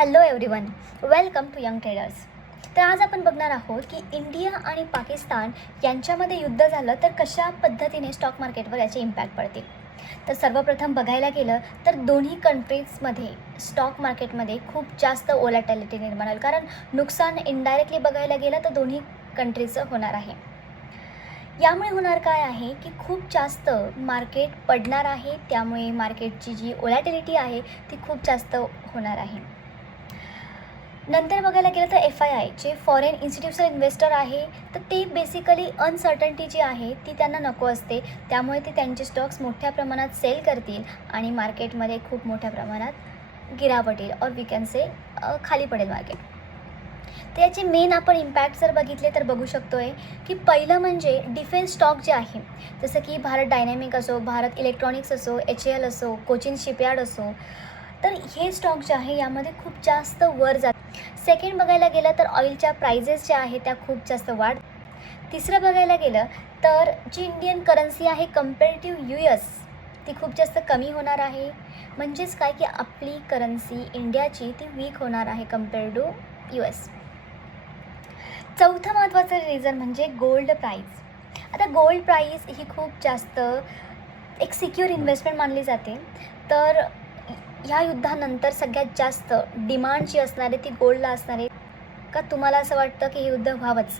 Hello everyone, welcome to Young Traders. तर आज आपण बघणार आहोत की इंडिया आणि पाकिस्तान यांच्यामध्ये युद्ध झालं तर कशा पद्धतीने स्टॉक मार्केटवर याचे इम्पॅक्ट पडतील. तर सर्वप्रथम बघायला गेलं तर दोन्ही कंट्रीजमध्ये स्टॉक मार्केटमध्ये खूप जास्त ओलॅटिलिटी निर्माण होईल, कारण नुकसान इनडायरेक्टली बघायला गेलं तर दोन्ही कंट्रीजचं होणार आहे. यामुळे होणार काय आहे की खूप जास्त मार्केट पडणार आहे, त्यामुळे मार्केटची जी ओलॅटिलिटी आहे ती खूप जास्त होणार आहे. नंतर बघायला गेलं तर FII जे फॉरेन इन्स्टिट्यूशनल इन्व्हेस्टर आहे, तर ते बेसिकली अनसर्टन्टी जी आहे ती त्यांना नको असते, त्यामुळे ते त्यांचे स्टॉक्स मोठ्या प्रमाणात सेल करतील आणि मार्केटमध्ये खूप मोठ्या प्रमाणात गिरावट येईल, और वी कॅन से खाली पडेल मार्केट. तर याचे मेन आपण इम्पॅक्ट जर बघितले तर बघू शकतो आहे की पहिलं म्हणजे डिफेन्स स्टॉक जे आहे, जसं की भारत डायनॅमिक असो, भारत इलेक्ट्रॉनिक्स असो, HAL असो, कोचिन शिपयार्ड असो, तर हे स्टॉक जे आहे यामध्ये खूप जास्त वर जात. सेकंड बघायला गेलं तर ऑइलच्या प्राइजेस ज्या आहेत त्या खूप जास्त वाढ. तिसरं बघायला गेलं तर जी इंडियन करन्सी आहे कंपेरेटिव्ह US, ती खूप जास्त कमी होणार आहे. म्हणजेच काय की आपली करन्सी इंडियाची ती वीक होणार आहे कंपेअर टू US. चौथं महत्त्वाचं रिझन म्हणजे गोल्ड प्राईज. आता गोल्ड प्राईज ही खूप जास्त एक सिक्युअर इन्व्हेस्टमेंट मानली जाते, तर ह्या युद्धानंतर सगळ्यात जास्त डिमांड जी असणार आहे ती गोल्डला असणार आहे. का तुम्हाला असं वाटतं की हे युद्ध व्हावंच?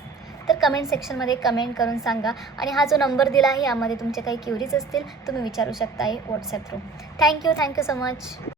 तर कमेंट सेक्शनमध्ये कमेंट करून सांगा, आणि हा जो नंबर दिला आहे यामध्ये तुमचे काही क्युरीज असतील तुम्ही विचारू शकता आहे WhatsApp through. Thank you so much.